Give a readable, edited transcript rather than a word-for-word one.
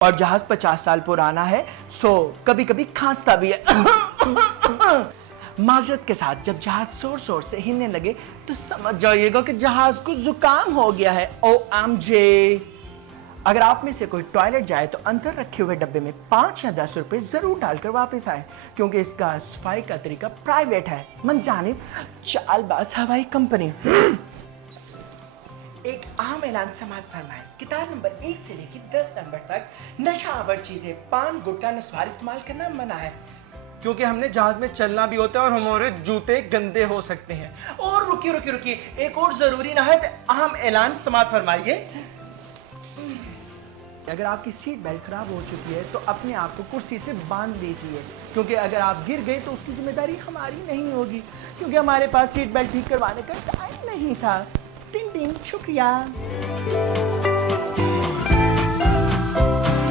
और जहाज 50 साल पुराना है, सो कभी कभी खांसता भी है। माजरत के साथ जब जहाज जोर शोर से हिलने लगे तो समझ जाइएगा कि जहाज को जुकाम हो गया है। OMG। अगर आप में से कोई टॉयलेट जाए तो अंदर रखे हुए डब्बे में 5 या 10 रुपए जरूर डालकर वापस आए, क्योंकि इसका सफाई का तरीका प्राइवेट है। मन जाने चालबाज हवाई कंपनी। एक अहम ऐलान समाप्त फरमाएं। किताब नंबर 1 से लेकर 10 नंबर तक नशावर चीजें, पान, गुटखा, नस्वार इस्तेमाल करना मना है, क्योंकि हमने जहाज में चलना भी होता है और हमारे जूते गंदे हो सकते हैं। और रुकिए, एक और जरूरी नहायत अहम ऐलान समाप्त फरमाइए। अगर आपकी सीट बेल्ट खराब हो चुकी है तो अपने आप को कुर्सी से बांध लीजिए, क्योंकि अगर आप गिर गए तो उसकी जिम्मेदारी हमारी नहीं होगी, क्योंकि हमारे पास सीट बेल्ट ठीक करवाने का टाइम नहीं था। टिंग टिंग, शुक्रिया।